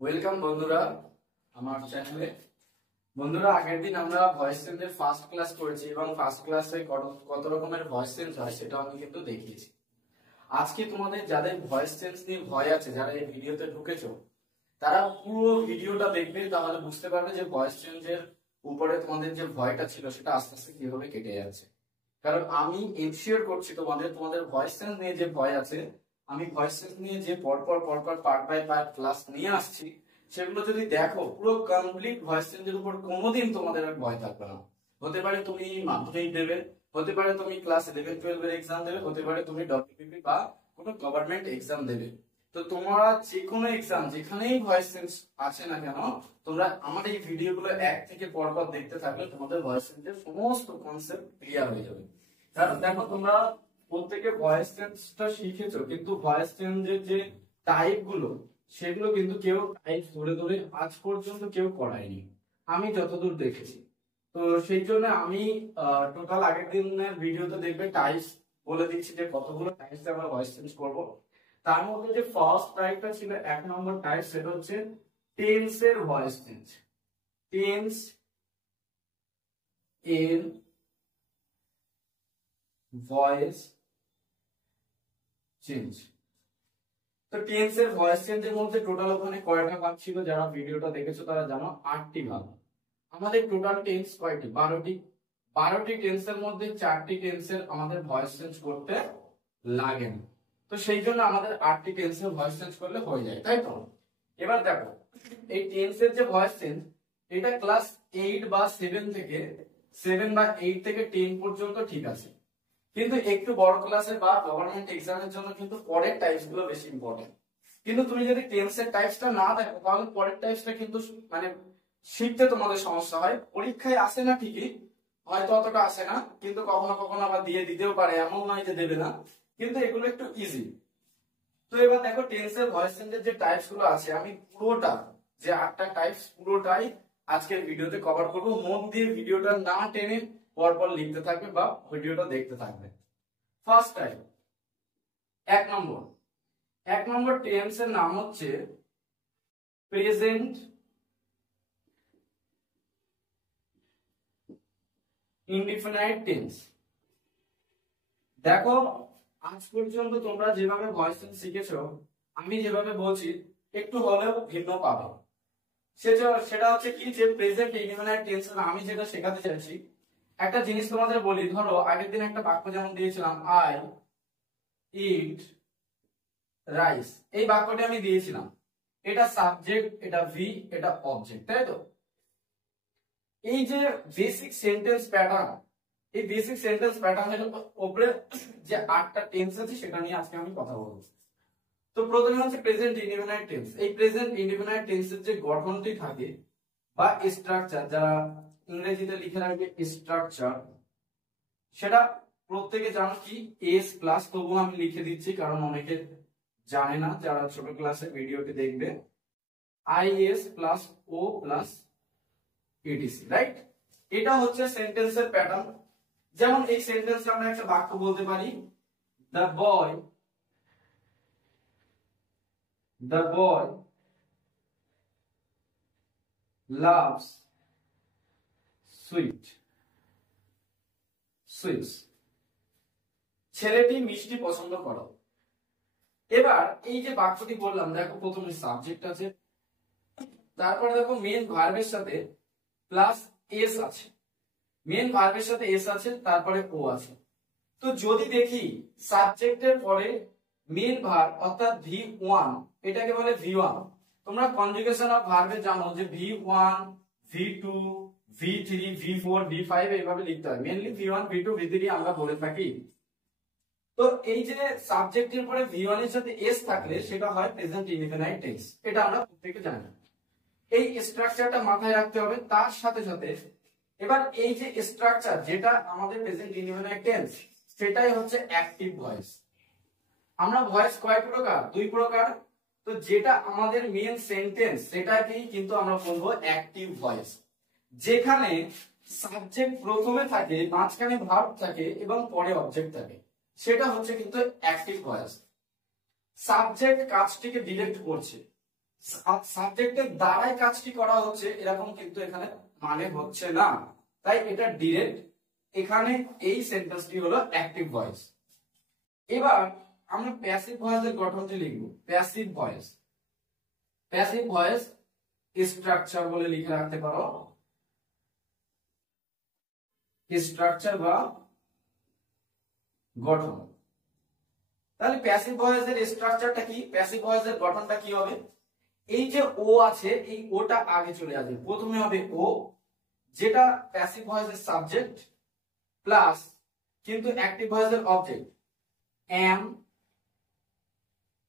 Welcome বন্ধুরা আমার চ্যানেলে। বন্ধুরা, আগের দিন আমরা ভয়েস চেঞ্জের ফার্স্ট ক্লাস করেছি এবং ফার্স্ট ক্লাসে কত রকমের ভয়েস চেঞ্জ হয় সেটা আমি কিন্তু দেখিয়েছি। আজকে তোমাদের যাদের ভয়েস চেঞ্জ নিয়ে ভয় আছে, যারা এই ভিডিওতে ঢুকেছো, তারা পুরো ভিডিওটা দেখবে, তাহলে বুঝতে পারবে যে ভয়েস চেঞ্জের উপরে তোমাদের যে ভয়টা ছিল সেটা আস্তে আস্তে কিভাবে কেটে যাচ্ছে। কারণ আমি এনশিওর করছি তোমাদের ভয়েস চেঞ্জ নিয়ে যে ভয় আছে, আমি ভয়েস চেঞ্জ নিয়ে যে পরপর পার্ট বাই পার্ট ক্লাস নিয়ে আসছি, সেগুলো যদি দেখো, পুরো কমপ্লিট ভয়েস চেঞ্জের উপর কোনোদিন তোমাদের আর ভয় থাকবে না। হতে পারে তুমি মাধ্যমিক দেবে, হতে পারে তুমি ক্লাস 11-12 এর এক্সাম দেবে, হতে পারে তুমি ডব্লিউবিপি বা কোনো গভর্নমেন্ট এক্সাম দেবে। তো তোমরা যে কোনো এক্সাম যেখানেই ভয়েস চেঞ্জ আছে না কেন, তোমরা আমার এই ভিডিওগুলো এক থেকে পরপর দেখতে থাকলে তোমাদের ভয়েস চেঞ্জের সমস্ত কনসেপ্ট ক্লিয়ার হয়ে যাবে। কারণ দেখো, তোমরা প্রত্যেকে ভয়েস চেঞ্জটা শিখেছো, কিন্তু ভয়েস চেঞ্জের যে টাইপ গুলো সেগুলো কিন্তু কেউ টাইপ ধরে ধরে আজ পর্যন্ত কেউ করায়নি, আমি যতদূর দেখেছি। তো সেই জন্য আমি টোটাল আগের দিনের ভিডিওতে দেখবে টাইপস বলে দিচ্ছি যে কতগুলো টাইপসে আমরা ভয়েস চেঞ্জ করব। তার মধ্যে যে ফার্স্ট টাইপটা ছিল 1 নম্বর টাইপ, সেটা হচ্ছে টেন্স এর ভয়েস চেঞ্জ। টেন্স এর ভয়েস চেঞ্জ। তো টেন্স এর ভয়েস চেঞ্জের মধ্যে টোটাল ওখানে কয়টা ভাগ ছিল, যারা ভিডিওটা দেখেছো তারা জানো, 8টি ভাগ। আমাদের টোটাল টেন্স কয়টি? 12টি। 12টি টেন্সের মধ্যে 4টি টেন্সের আমাদের ভয়েস চেঞ্জ করতে লাগে না। তো সেই জন্য আমাদের 8টি টেন্সের ভয়েস চেঞ্জ করলে হয়ে যায়, তাই তো? এবার দেখো, এই টেন্সের যে ভয়েস চেঞ্জ, এটা ক্লাস 8 বা 7 থেকে 7 বা 8 থেকে 10 পর্যন্ত ঠিক আছে, কিন্তু একটু বড় ক্লাসে বা গভর্নমেন্ট এক্সামের জন্য কিন্তু পরের টাইপস গুলো বেশি ইম্পর্টেন্ট। কিন্তু তুমি যদি টেন্সের টাইপসটা না দেখো, তাহলে পরের টাইপসটা কিন্তু মানে শিখতে তোমাদের সমস্যা হয়। পরীক্ষায় আসে না ঠিকই, হয়তো অতটা আসে না, কিন্তু কখনো কখনো আবার দিতেও পারে, এমন নয় যে দেবে না, কিন্তু এগুলো একটু ইজি। তো এবার দেখো, টেন্সের ভয়েস চেঞ্জের যে টাইপস গুলো আছে, আমি পুরোটা যে 8টা টাইপস পুরোটাই আজকের ভিডিওতে কভার করব। মন দিয়ে ভিডিওটা না টেনে পরপর লিখতে থাকবে বা ভিডিওটা দেখতে থাকবে। ফার্স্ট টাইপ, 1 নম্বর টেন্সের নাম হচ্ছে প্রেজেন্ট ইনডিফিনাইট টেন্স। দেখো, আজ পর্যন্ত তোমরা যেভাবে ভয়েস চেঞ্জ শিখেছো, আমি যেভাবে বলছি একটু হলেও ভিন্ন পাবে। সেটা হচ্ছে কি, যে প্রেজেন্ট ইনডিফিনাইট টেন্স আমি যেটা শেখাতে চাইছি, একটা জিনিস তোমাদের বলি। ধরো, আগের দিন একটা বাক্য যেমন দিয়েছিলাম, আই ইট রাইস, এই বাক্যটি আমি দিয়েছিলাম, এটা সাবজেক্ট, এটা ভি, এটা অবজেক্ট, তাই তো? এই যে বেসিক সেন্টেন্স প্যাটার্ন, এই বেসিক সেন্টেন্স প্যাটার্নের উপরে যে 8টা টেন্স আছে সেটা নিয়ে আজকে আমি কথা বলবো। তো প্রথমে হচ্ছে প্রেজেন্ট ইনডিফিনাইট টেন্স। এই প্রেজেন্ট ইনডিফিনাইট টেন্সের যে গঠনটি থাকে বা স্ট্রাকচার, যারা ইংরেজিতে লিখে রাখবে স্ট্রাকচার, সেটা প্রত্যেকে জানো কি, এস প্লাস, তবুও আমি লিখে দিচ্ছি কারণ অনেকে জানে না যারা ছোট ক্লাসে ভিডিওটি দেখবে। Is plus O plus etc, right? এটা হচ্ছে সেন্টেন্সের প্যাটার্ন। যেমন এই সেন্টেন্সে আমরা একটা বাক্য বলতে পারি, দ্য বয় লাভস সুইটস। ছেলেটি মিষ্টি পছন্দ করে। এবার এই যে বাক্যটি বললাম, দেখো প্রথমে সাবজেক্ট আছে, তারপরে দেখো মেন ভার্বের সাথে প্লাস এস আছে, মেন ভার্বের সাথে এস আছে, তারপরে ও আছে। তো যদি দেখি সাবজেক্টের পরে মেন ভার্ব অর্থাৎ ভি1, এটাকে বলে ভি1। তোমরা কনজুগেশন অফ ভার্বে জানো যে ভি1, ভি2, ভি3, ভি4, ভি5 এইভাবে লিখতে হয়। মেইনলি ভি1, ভি2, ভি3 আমরা বলে থাকি। তো এই যে সাবজেক্টের পরে ভি1 এর সাথে এস থাকলে সেটা হয় প্রেজেন্ট ইনডিফিনাইট টেন্স, এটা আমরা প্রত্যেকে জানি। এই স্ট্রাকচারটা মাথায় রাখতে হবে। তার সাথে সাথে এবার এই যে স্ট্রাকচার, যেটা আমাদের প্রেজেন্ট ইনডিফিনাইট টেন্স, সেটাই হচ্ছে অ্যাক্টিভ ভয়েস। আমরা ভয়েস কয় প্রকার? 2 প্রকার। তো যেটা আমাদের মেন সেন্টেন্স, সেটাকেই কিন্তু আমরা বলবো অ্যাক্টিভ ভয়েস, যেখানে সাবজেক্ট প্রথমে থাকে, মাঝখানে ভার্ব থাকে এবং পরে অবজেক্ট থাকে, সেটা হচ্ছে কিন্তু অ্যাক্টিভ ভয়েস। সাবজেক্ট কাজটিকে ডিরেক্ট করছে, সাবজেক্টের দ্বারাই কাজটি করা হচ্ছে এরকম কিন্তু এখানে মানে হচ্ছে না, তাই এটা ডিরেক্ট এখানে এই সেন্টেন্সটি হলো অ্যাক্টিভ ভয়েস। এবার আমরা প্যাসিভ ভয়েসের গঠনটি লিখব। Passive voice, passive voice structure বলে লিখে রাখতে পারো, স্ট্রাকচার বা গঠন। তাহলে প্যাসিভ ভয়েসের স্ট্রাকচারটা কি, প্যাসিভ ভয়েসের গঠনটা কি হবে? এই যে ও আছে, এই ওটা আগে চলে আসবে। প্রথমে হবে ও, যেটা প্যাসিভ ভয়েসের সাবজেক্ট, প্লাস কিন্তু অ্যাক্টিভ ভয়েসের অবজেক্ট am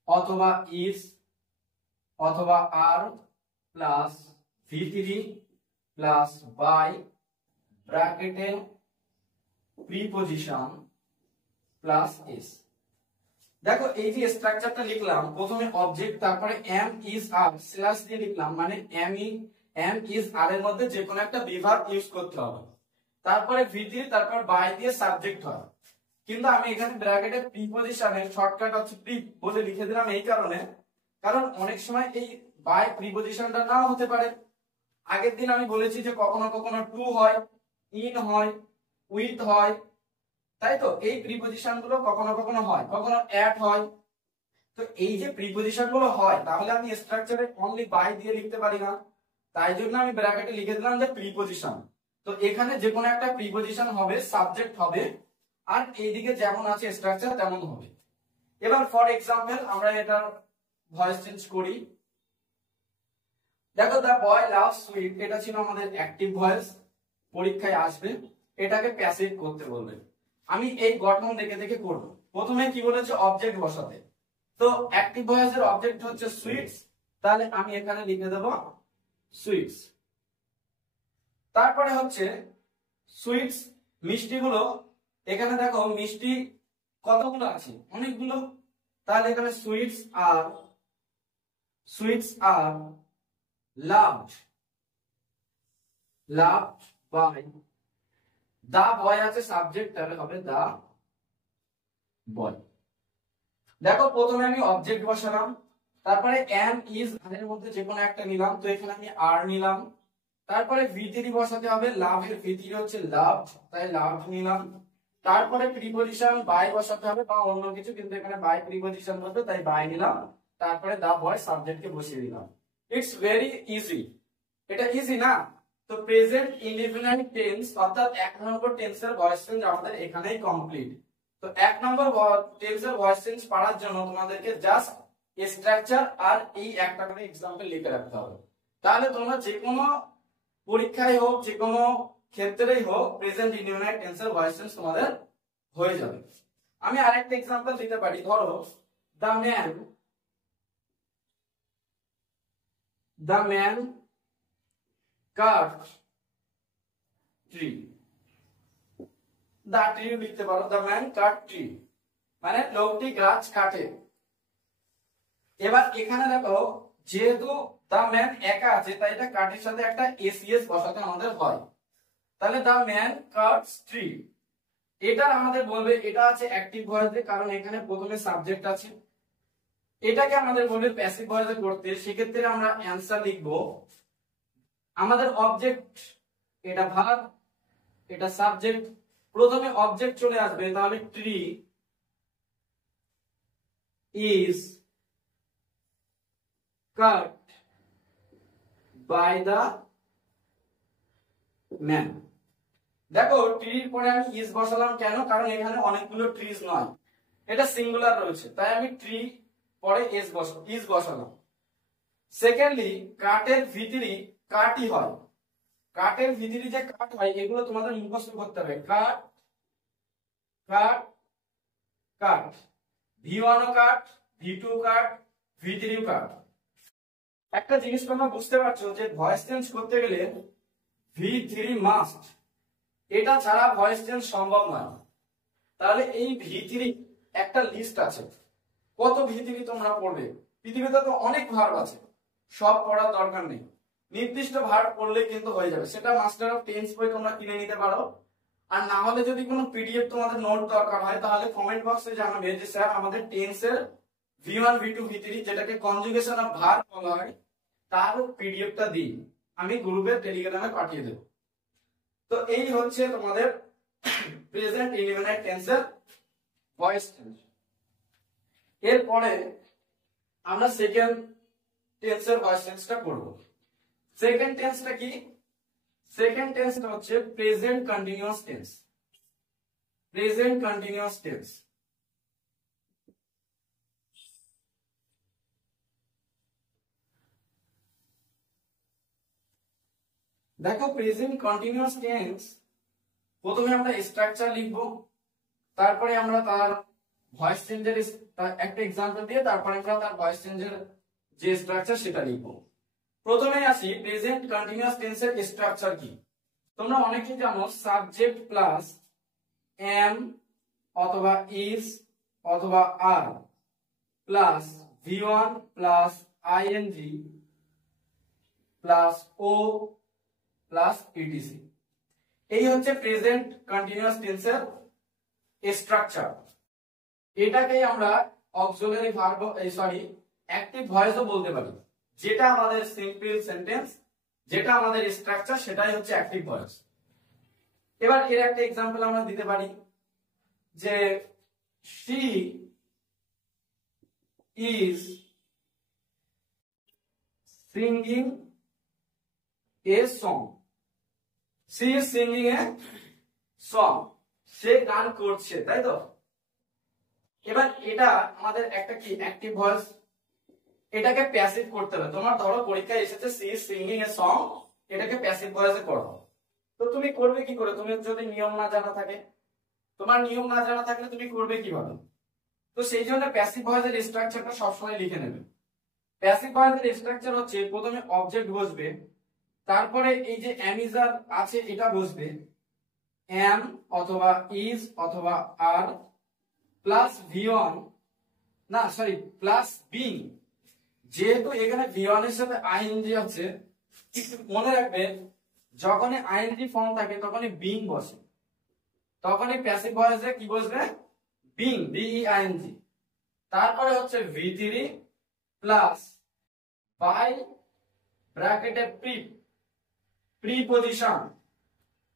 অথবা is অথবা are plus v3 plus by ব্র্যাকেটে প্রিপজিশন প্লাস is। দেখো এই যে স্ট্রাকচারটা লিখলাম, প্রথমে অবজেক্ট, তারপরে am is are স্ল্যাশ দিয়ে লিখলাম, মানে am is are এর মধ্যে যে কোনো একটা বিভাগ ইউজ করতে হবে, তারপরে v3 তারপর by দিয়ে সাবজেক্ট হয়। কিন্তু আমি এখানে ব্র্যাকেটে প্রিপজিশনের শর্টকাট হচ্ছে প্রি বলে লিখে দিলাম এই কারণে, কারণ অনেক সময় এই বাই প্রিপজিশনটা নাও হতে পারে। আগের দিন আমি বলেছি যে কখনো কখনো টু হয়, ইন হয়, উইথ হয়, তাই তো এই প্রিপজিশন গুলো কখনো কখনো হয়, কখনো অ্যাট হয়। তো এই যে প্রিপজিশন গুলো হয়, তাহলে আমি স্ট্রাকচারে অনলি বাই দিয়ে লিখতে পারি না, তাই জন্য আমি ব্র্যাকেটে লিখে দিলাম যে প্রিপজিশন। তো এখানে যে কোনো একটা প্রিপজিশন হবে, সাবজেক্ট হবে, আর এইদিকে যেমন আছে স্ট্রাকচার তেমন হবে। এবার ফর এক্সাম্পল আমরা এটার ভয়েস চেঞ্জ করি। দেখো দা বয় লাভ সুইট, এটা ছিল আমাদের অ্যাক্টিভ ভয়েস, পরীক্ষায় আসবে, এটাকে প্যাসিভ করতে বলবে। আমি এই গঠন দেখে দেখে করব। প্রথমে কি বলেছে, অবজেক্ট বসাতে। তো অ্যাক্টিভ ভয়েসের অবজেক্ট হচ্ছে সুইটস, তাহলে আমি এখানে লিখে দেব সুইটস। তারপরে হচ্ছে সুইটস মিষ্টিগুলো, এখানে দেখো মিষ্টি কতগুলো আছে, অনেকগুলো, তাহলে এখানে সুইটস আর লাভড বাই দা বয় আছে সাবজেক্ট, তাহলে হবে দা বয়। দেখো প্রথমে আমি অবজেক্ট বসালাম, তারপরে am is এর মধ্যে যে কোনো একটা নিলাম, তো এখানে আমি আর নিলাম, তারপরে v3 বসাতে হবে, লাভ এর v3 হচ্ছে লাভ, তাই লাভ নিলাম, তারপরে প্রিপজিশন বাই বসাতে হবে বা অন্য কিছু, কিন্তু এখানে বাই প্রিপজিশন বলতে তাই বাই নিলাম, তারপরে দা বয় সাবজেক্টকে বসিয়ে দিলাম। ইটস ভেরি ইজি, এটা ইজি না? তো প্রেজেন্ট ইনডিফিনাইট টেন্স অর্থাৎ এক নম্বর টেন্সের ভয়েস চেঞ্জ আমাদের এখানেই কমপ্লিট। তো এক নম্বর টেন্সের ভয়েস চেঞ্জ পড়ার জন্য তোমাদেরকে জাস্ট স্ট্রাকচার আর এই একটা করে এক্সাম্পল লিখে রাখতে হবে, তাহলে তোমরা যে কোনো পরীক্ষায় হোক, যে কোনো ক্ষেত্রেই হোক, প্রেজেন্ট ইনডিফিনাইট টেন্সের ভয়েস চেঞ্জ তোমাদের হয়ে যাবে। আমি আরেকটা এক্সাম্পল দিতে পারি, ধরো the man cut tree, the tree লিখতে পারো, দ্য ম্যান কাট ট্রি মানে লোকটি গাছ কাটে। এবার এখানে দেখো যেহেতু দা ম্যান একা আছে, তাই এটা কাটের সাথে একটা এসিএস বসাতে আমাদের হয়, তাহলে দা ম্যান কাটস ট্রি, এটা আমাদের বলবে এটা আছে অ্যাক্টিভ ভয়েসে, কারণ এখানে প্রথমে সাবজেক্ট আছে। এটাকে আমাদের বলবে প্যাসিভ ভয়েসে করতে, সেক্ষেত্রে আমরা অ্যান্সার লিখবো, আমাদের অবজেক্ট এটা ভার্ব, এটা সাবজেক্ট, প্রথমে অবজেক্ট চলে আসবে, তাহলে tree is cut by the man. দেখো ট্রির পরে আমি ইজ বসালাম কেন, কারণ এখানে অনেকগুলো ট্রিজ নয়, এটা সিঙ্গুলার রয়েছে, তাই আমি ট্রি পরে ইজ বসালাম। সেকেন্ডলি কাটের ভিতরি কাটই হয়, কাটের ভিতরি যে কাট হয় এগুলো তোমাদের মুখস্থ করতে হবে, কাট কাট কাট, v1 ও কাট, v2 কাট, v3 কাট। একটা জিনিস তোমরা বুঝতে পারছো যে ভয়েস চেঞ্জ করতে গেলে v3 মাস্ট, এটা ছাড়া ভয়েস চেঞ্জ সম্ভব নয়। তাহলে এই v3 একটা লিস্ট আছে, কত v3 তোমরা পড়বে, পৃথিবীতে তো অনেক ভার্ব আছে, সব পড়ার দরকার নেই, নির্দিষ্ট ভার্ব পড়লে কিন্তু হয়ে যাবে। সেটা মাস্টার অফ টেন্স বই তোমরা কিনে নিতে পারো, আর না হলে যদি কোনো পিডিএফ তোমাদের নোট দরকার হয় তাহলে কমেন্ট বক্সে জানাবে যে স্যার আমাদের টেন্সের V1 V2 V3 যেটাকে কনজুগেশন অফ ভার্ব বলা হয় তার পিডিএফটা দিই, আমি গ্রুপে টেলিগ্রামে পাঠিয়ে দেব। তো এই হচ্ছে তোমাদের প্রেজেন্ট ইনডেফিনিট টেন্সের ভয়েস টেন্স। এরপরে আমরা সেকেন্ড টেন্সের ভয়েস টেন্সটা করব। সেকেন্ড টেন্সটা কি? সেকেন্ড টেন্সটা হচ্ছে present continuous tense. Present continuous tense. দেখো প্রেজেন্ট কন্টিনিউয়াস টেন্স প্রথমে আমরা স্ট্রাকচার লিখব, তারপরে আমরা তার ভয়েস চেঞ্জের একটা এক্সাম্পল দিয়ে তারপরে আমরা তার ভয়েস চেঞ্জের যে স্ট্রাকচার সেটা লিখব। প্রথমে আসি প্রেজেন্ট কন্টিনিউয়াস টেন্সের স্ট্রাকচার কি। তোমরা অনেকেই জানো সাবজেক্ট প্লাস এম অথবা ইজ অথবা are plus V1 plus ING plus O plus ETC. এই হচ্ছে প্রেজেন্ট কন্টিনিউয়াস টেন্সের স্ট্রাকচার। এটাকে আমরা অক্সিলারি ভার্ব অ্যাক্টিভ ভয়েসও বলতে পারি। যেটা আমাদের সিম্পল সেন্টেন্স, যেটা আমাদের স্ট্রাকচার, সেটাই হচ্ছে অ্যাক্টিভ ভয়েস। এবার এর একটা এক্সাম্পল আমরা দিতে পারি যে she is singing a song. She is singing a song. সে গান করছে, তাই তো? এবার এটা আমাদের একটা কি অ্যাক্টিভ ভয়েস, এটাকে প্যাসিভ করতে হবে। তোমার ধরো পরীক্ষায় এসেছে she is singing a song, এটাকে প্যাসিভ ভয়েসে করো। তো তুমি করবে কি করে? তুমি যদি নিয়ম না জানা থাকে, তোমার নিয়ম না জানা থাকলে তুমি করবে কিভাবে? তো সেই জন্য প্যাসিভ ভয়েসের স্ট্রাকচারটা সবসময় লিখে নেবে। প্যাসিভ ভয়েসের স্ট্রাকচার হচ্ছে প্রথমে অবজেক্ট বসবে, তারপরে এই যে অ্যামিজার আছে এটা বসবে, এম অথবা ইজ অথবা আর প্লাস V1 না সরি প্লাস বিং। যেহেতু এখানে V1 এর সাথে আইএনজি আছে, মনে রাখবে যখনই আইএনজি ফর্ম থাকে তখনই বিং বসে, তখনই প্যাসিভ ভয়েসে কি বসবে? Being, BEING. তারপরে হচ্ছে V3 প্লাস বাই ব্র্যাকেটে প্রিপজিশন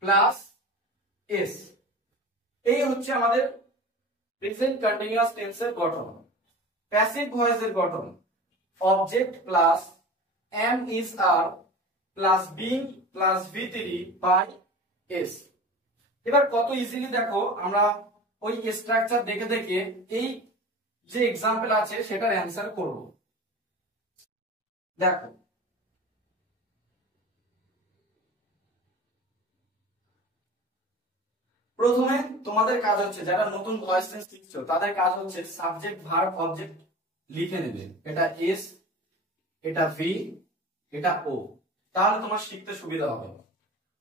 প্লাস এস। এই হচ্ছে আমাদের প্রেজেন্ট কন্টিনিউয়াস টেন্সের গঠন। প্যাসিভ ভয়েসের গঠন object plus am is are plus being plus V3 by S. এবার কত ইজিলি দেখো আমরা ওই স্ট্রাকচার দেখে দেখে এই যে এক্সাম্পল আছে সেটার অ্যান্সার করব। দেখো প্রথমে তোমাদের কাজ হচ্ছে, যারা নতুন ভয়েস টেন্স শিখছো তাদের কাজ হচ্ছে সাবজেক্ট ভার্ব অবজেক্ট লিখে নেবে। এটা এস, এটা ভি, এটা ও, তাহলে তোমার শিখতে সুবিধা হবে।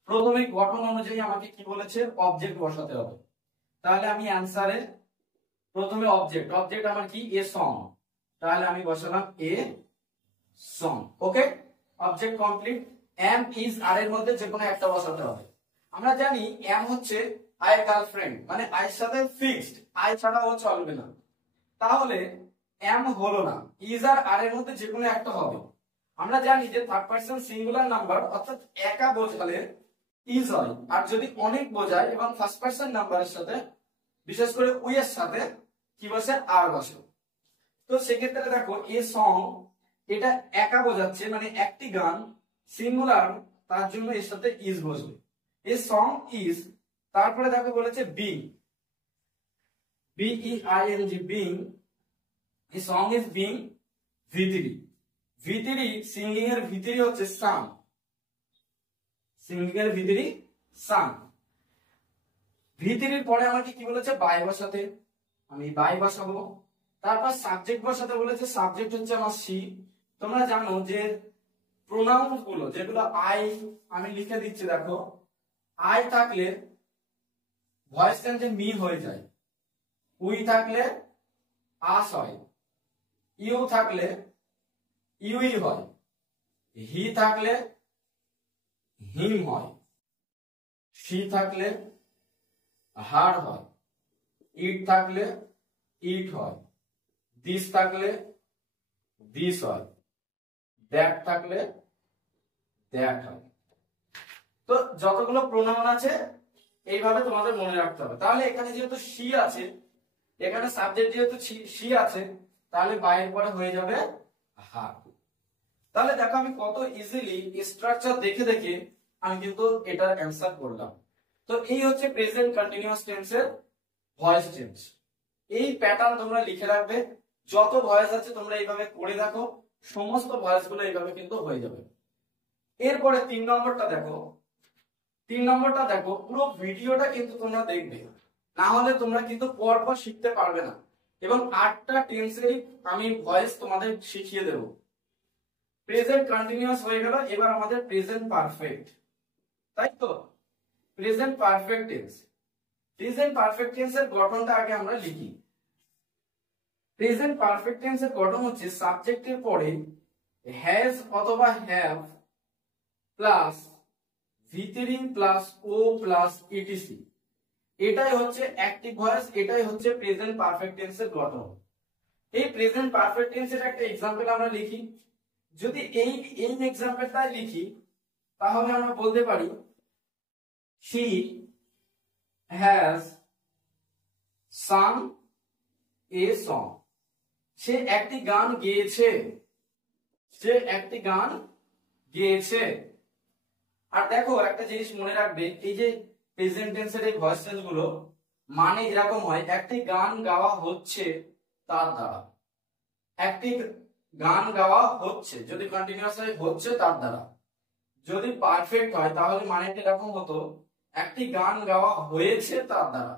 প্রথমে গঠন অনুযায়ী আমাকে কি বলেছে? অবজেক্ট বসাতে হবে। তাহলে আমি অ্যান্সারে প্রথমে অবজেক্ট, অবজেক্ট আমার কি? এ সং, তাহলে আমি বসালাম a song. Okay, object complete. Am is are এর মধ্যে যে কোনো একটা বসাতে হবে। আমরা জানি এম হচ্ছে আই গার্লফ্রেন্ড, মানে আয়ের সাথে ফিক্সড, আই ছাড়া ও চলবে না। তাহলে এম হলো না, ইজ আর এর মধ্যে যে কোনো একটা হবে। আমরা জানি যে থার্ড পারসন সিঙ্গুলার নাম্বার অর্থাৎ একা বোঝালে ইজ হয়, আর যদি অনেক বোঝায় এবং ফার্স্ট পারসন নাম্বারের সাথে বিশেষ করে উই এর সাথে কি বসে? আর বসে। তো সেক্ষেত্রে দেখো এ সং এটা একা বোঝাচ্ছে, মানে একটি গান, সিঙ্গুলার, তার জন্য এর সাথে ইজ বসবে। এ সং ইজ, তারপরে দেখো বলেছে being, BEING being, a song is being V3। V3 singing এর V3 হচ্ছে সাং, সিঙ্গিং এর V3 সাং। V3 এর পরে আমাকে কি বলেছে? বাই বসাতে, আমি বাই বসাবো। তারপর সাবজেক্ট বসাতে বলেছে, সাবজেক্ট হচ্ছে আমার সি। তোমরা জানো যে প্রোনাউন্স গুলো যেগুলো আই, আমি লিখে দিচ্ছি দেখো, আই থাকলে ভয়েস চেঞ্জে মি হয়ে যায়, উই থাকলে আস হয়, ইউ থাকলে ইউই হয়, হি থাকলে হিম হয়, সি থাকলে হার হয়, ইট থাকলে ইট হয়, দিস থাকলে দিস হয়, দ্যাট থাকলে দ্যাট হয়। তো যতগুলো প্রোনাউন আছে এইভাবে তোমাদের মনে রাখতে হবে। তাহলে এখানে যেহেতু শি আছে, এখানে সাবজেক্ট যেহেতু শি আছে, তাহলে বাইরের পরে হয়ে যাবে হার। তাহলে দেখো আমি কত ইজিলি স্ট্রাকচার দেখে দেখে আমি কিন্তু এটার অ্যান্সার করলাম। তো এই হচ্ছে প্রেজেন্ট কন্টিনিউয়াস টেন্সের ভয়েস চেঞ্জ। এই প্যাটার্ন তোমরা লিখে রাখবে, যত ভয়েস আছে তোমরা এইভাবে করে দেখো, সমস্ত ভয়েস গুলো এইভাবে কিন্তু হয়ে যাবে। এরপরে 3 নম্বরটা দেখো। 3 নম্বরটা দেখো, পুরো ভিডিওটা কিন্তু তোমরা দেখবে, না হলে তোমরা কিন্তু পরপর শিখতে পারবে না। এবং 8টা টেন্সেরই আমি ভয়েস তোমাদের শিখিয়ে দেব। প্রেজেন্ট কন্টিনিউয়াস হয়ে গেল, এবার আমাদের প্রেজেন্ট পারফেক্ট, তাই তো? Present perfect tense. Present perfect টেন্সের গঠনটা আগে আমরা লিখি। প্রেজেন্ট পারফেক্ট টেন্সের গঠন হচ্ছে সাবজেক্টের পরে হ্যাজ অথবা have plus V3 plus O plus etc. এটাই হচ্ছে অ্যাক্টিভ ভয়েস, এটাই হচ্ছে প্রেজেন্ট পারফেক্ট টেন্সের গঠন। এই প্রেজেন্ট পারফেক্ট টেন্সের একটা এক্সাম্পল আমরা লিখি। যদি এই এক্সাম্পলটাই লিখি, তাহলে আমরা বলতে পারি she has sung a song। সে একটি গান গেয়েছে, সে একটি গান গেয়েছে। আর দেখো একটা জিনিস মনে রাখবে, এই যে প্রেজেন্ট টেন্সের এই ভয়েস চেঞ্জ গুলো মানে এরকম হয়, একটি গান গাওয়া হচ্ছে তার দ্বারা। একটি গান গাওয়া হচ্ছে, যদি কন্টিনিউয়াস হয় হচ্ছে তার দ্বারা। যদি পারফেক্ট হয় তাহলে মানেটা এরকম হতো, একটি গান গাওয়া হয়েছে তার দ্বারা।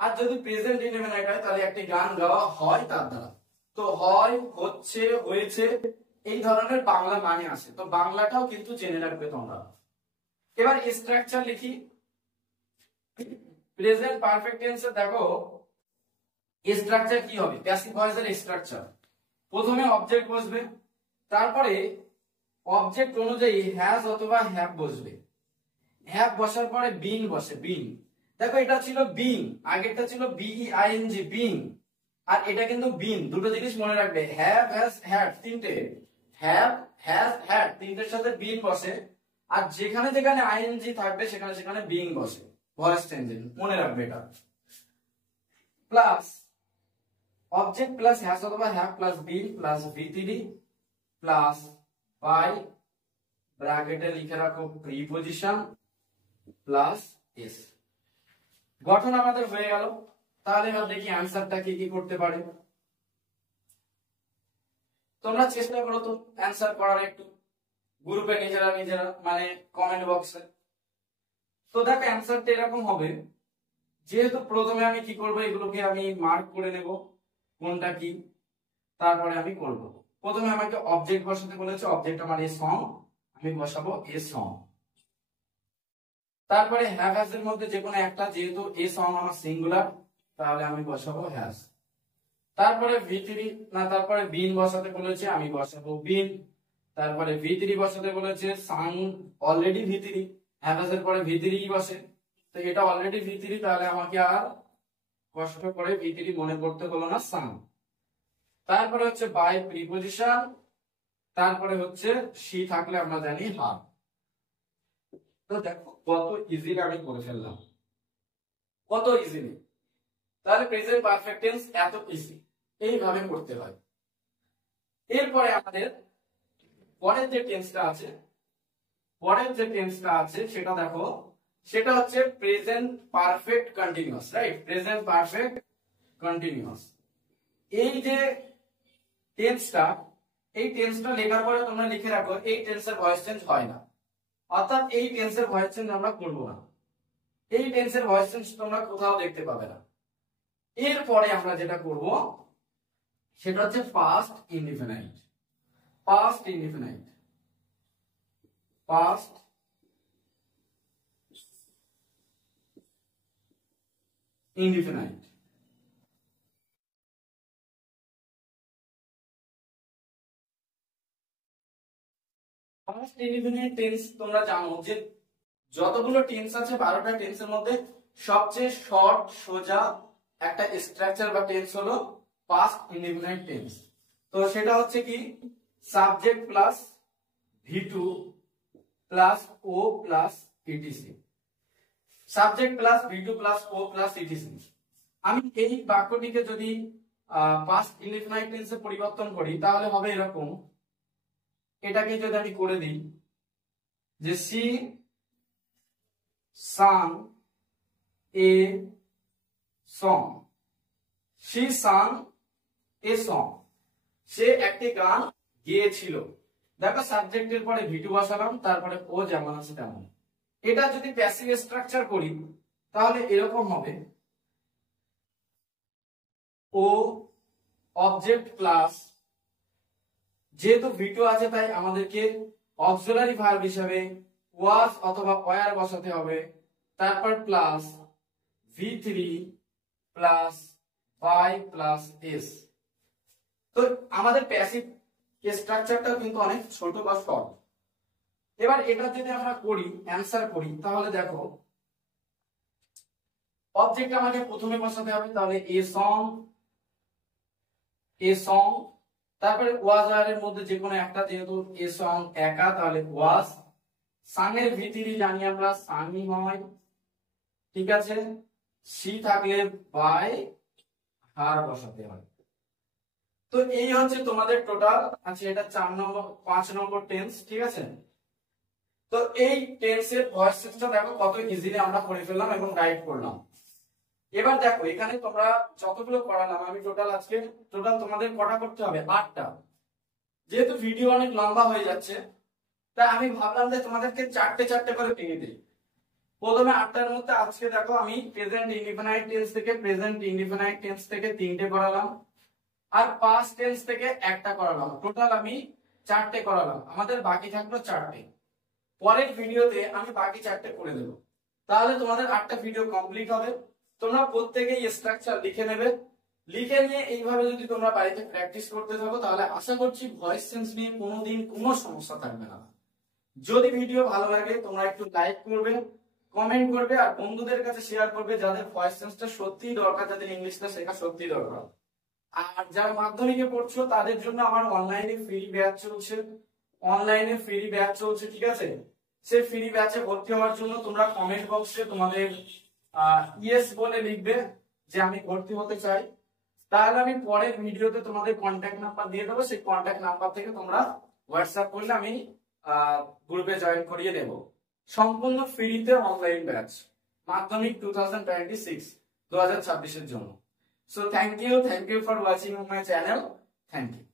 আর যদি প্রেজেন্ট ইনডেফিনিট হয় তাহলে একটি গান গাওয়া হয় তার দ্বারা। তো হয়, হচ্ছে, হয়েছে এই ধরনের বাংলা মানে আসে। তো বাংলাটাও কিন্তু জেনে রাখবে তোমরা। এবার স্ট্রাকচার লিখি। প্রেজেন্ট পারফেক্ট টেন্সে দেখো স্ট্রাকচার কি হবে, প্যাসিভ ভয়েসের স্ট্রাকচার। প্রথমে অবজেক্ট বসবে, তারপরে অবজেক্ট অনুযায়ী হ্যাজ অথবা হ্যাভ বসবে। হ্যাভ বসার পরে বিং বসে, বিং। দেখো এটা ছিল বিং, আগেরটা ছিল বিইআইএনজি, বিং। আর এটা কিন্তু বিন। দুটো জিনিস মনে রাখবে, হ্যাভ, হ্যাজ, হ্যাড, তিনটে। হ্যাভ, হ্যাজ, হ্যাড তিনটের সাথে বিন বসে। আর যেখানে যেখানে আইএনজি থাকবে সেখানে সেখানে বিং বসে, ভয়েস চেঞ্জিং, মনে রাখবে এটা। প্লাস অবজেক্ট প্লাস হ্যাজ অথবা have plus been plus V3 plus by, ব্র্যাকেটে লিখে রাখো প্রিপজিশন প্লাস এস। গঠন আমাদের হয়ে গেল। তাহলে এবার দেখি অ্যান্সারটা কি কি করতে পারে। তোমরা চেষ্টা করো তো অ্যান্সার করার, একটু গ্রুপে নিজেরা নিজেরা, মানে কমেন্ট বক্সে। তো দেখো অ্যান্সারটা এরকম হবে, যেহেতু প্রথমে আমি কি করব, এগুলোকে আমি মার্ক করে নেব কোনটা কি, তারপরে আমি করব। প্রথমে আমাকে অবজেক্ট বসাতে বলেছে, অবজেক্ট আমার এ সং, আমি বসাবো এ সং। তারপরে হ্যাভ হ্যাজ এর মধ্যে যে কোনো একটা, যেহেতু এ সং আমার সিঙ্গুলার, তাহলে আমি বসাবো হ্যাজ। তারপরে V3 না, তারপরে বিন বসাতে বলেছে, আমি বসাবো বিন। তারপরে V3 বসাতে বলেছে, সাং অলরেডি V3, হ্যাভ হ্যাজ এর পরে V3 বসে, তো এটা অলরেডি V3, তাহলে আমাকে আর কষ্ট করে V3 মনে করতে হলো না, সাং। তারপরে হচ্ছে বাই প্রিপজিশন, তারপরে হচ্ছে শি থাকলে আমরা জানি হার। তো দেখো কত ইজিলি আমি করে ফেললাম, কত ইজিলি। তাহলে প্রেজেন্ট পারফেক্ট টেন্স এত ইজি, এইভাবে করতে হয়। এরপরে আমাদের পরের যে টেন্সটা আছে, সেটা দেখো, সেটা হচ্ছে present perfect continuous, right? Present perfect continuous. এই যে টেন্সটা, এই টেন্সটা লেখার পরে তোমরা লিখে রাখো, এই টেন্সের ভয়েস চেঞ্জ হয় না, অর্থাৎ এই টেন্সের ভয়েস চেঞ্জ আমরা করবো না। এই টেন্সের ভয়েস চেঞ্জ তোমরা কোথাও দেখতে পাবে না। এরপরে আমরা যেটা করব সেটা হচ্ছে past indefinite. Past indefinite, past indefinite. Past indefinite tense তোমরা জানো যে যতগুলো টেন্স আছে 12টা টেন্সের মধ্যে সবচেয়ে শর্ট সোজা একটা স্ট্রাকচার বা টেন্স হলো পাস্ট ইনডিফিনাইট টেন্স। তো সেটা হচ্ছে কি subject plus V2 plus O plus ETC, subject plus V2 plus O plus ETC. আমি এই বাক্যটিকে যদি পাস্ট ইনডিফিনাইট টেন্সে পরিবর্তন করি তাহলে হবে এরকম, এটাকে যদি আমি করে দিই যে she sang a song, she sang a song, সে একটি গান গেয়েছিল। দেখো সাবজেক্টের পরে V2 বসালাম, তারপরে ও যেমন আছে তেমন। এটা যদি প্যাসিভ স্ট্রাকচার করি তাহলে এরকম হবে, ও অবজেক্ট প্লাস, যেহেতু V2 আছে তাই আমাদেরকে অক্সিলারি ভার্ব হিসেবে ওয়াজ অথবা ওয়্যার বসাতে হবে, তারপর plus V3 plus by plus S. তো আমাদের প্যাসিভ স্ট্রাকচারটা কিন্তু অনেক ছোট বা শর্ট। এবার এটা যদি আমরা করি অ্যানসার করি তাহলে দেখো অবজেক্ট আমাকে প্রথমে বসাতে হবে, তাহলে এ সং, তারপরে ওয়াজ এর মধ্যে যে কোনো একটা, যেহেতু এ সং একা তাহলে ওয়াজ, সাং এর V3 জানি আমরা সাংই হয়, ঠিক আছে। সি থাকলে বাই হার বসাতে হয়। তো এই হচ্ছে তোমাদের টোটাল। আচ্ছা এটা 5 নম্বর টেন্স, ঠিক আছে। তো এই টেন্সের ভয়েস চেঞ্জটা দেখো কত ইজিলি আমরা করে ফেললাম এবং রাইট করলাম। এবার দেখো এখানে তোমরা যতগুলো করালাম আমি টোটাল তোমাদের কটা করতে হবে 8টা। যেহেতু ভিডিও অনেক লম্বা হয়ে যাচ্ছে তাই আমি ভাবলাম যে তোমাদেরকে চারটে করে ভেঙে দিই। প্রথমে 8টার মধ্যে আজকে দেখো আমি প্রেজেন্ট ইনডিফিনাইট টেন্স থেকে 3টে করালাম, আর পাস্ট টেন্স থেকে 1টা করালাম। টোটাল আমি 4টে করালাম, আমাদের বাকি থাকলো 4টে। পরের ভিডিওতে আমি বাকি 4টে করে দেবো, তাহলে তোমাদের 8টা ভিডিও কমপ্লিট হবে। তোমরা প্রত্যেকেই স্ট্রাকচার লিখে নেবে, লিখে নিয়ে এইভাবে যদি তোমরা বাড়িতে প্র্যাকটিস করতে থাকো তাহলে আশা করছি ভয়েস চেঞ্জ নিয়ে কোনোদিন কোনো সমস্যা থাকবে না। যদি ভিডিও ভালো লাগে তোমরা একটু লাইক করবে, কমেন্ট করবে, আর বন্ধুদের কাছে শেয়ার করবে যাদের ভয়েস চেঞ্জটা সত্যিই দরকার, যাদের ইংলিশটা শেখা সত্যিই দরকার। আর যারা মাধ্যমিকে পড়ছো তাদের জন্য আমার অনলাইনে ফ্রি ব্যাচ চলছে, ঠিক আছে। সেই ফ্রি ব্যাচে ভর্তি হওয়ার জন্য তোমরা কমেন্ট বক্সে তোমাদের ইয়েস বলে লিখবে যে আমি ভর্তি হতে চাই, তাহলে আমি পরের ভিডিওতে তোমাদের কন্ট্যাক্ট নাম্বার দিয়ে দেবো। সেই কন্ট্যাক্ট নাম্বার থেকে তোমরা হোয়াটসঅ্যাপ করলে আমি গ্রুপে জয়েন করিয়ে দেব। সম্পূর্ণ ফ্রিতে অনলাইন ব্যাচ মাধ্যমিক 2026 এর জন্য। So thank you for watching my channel. Thank you.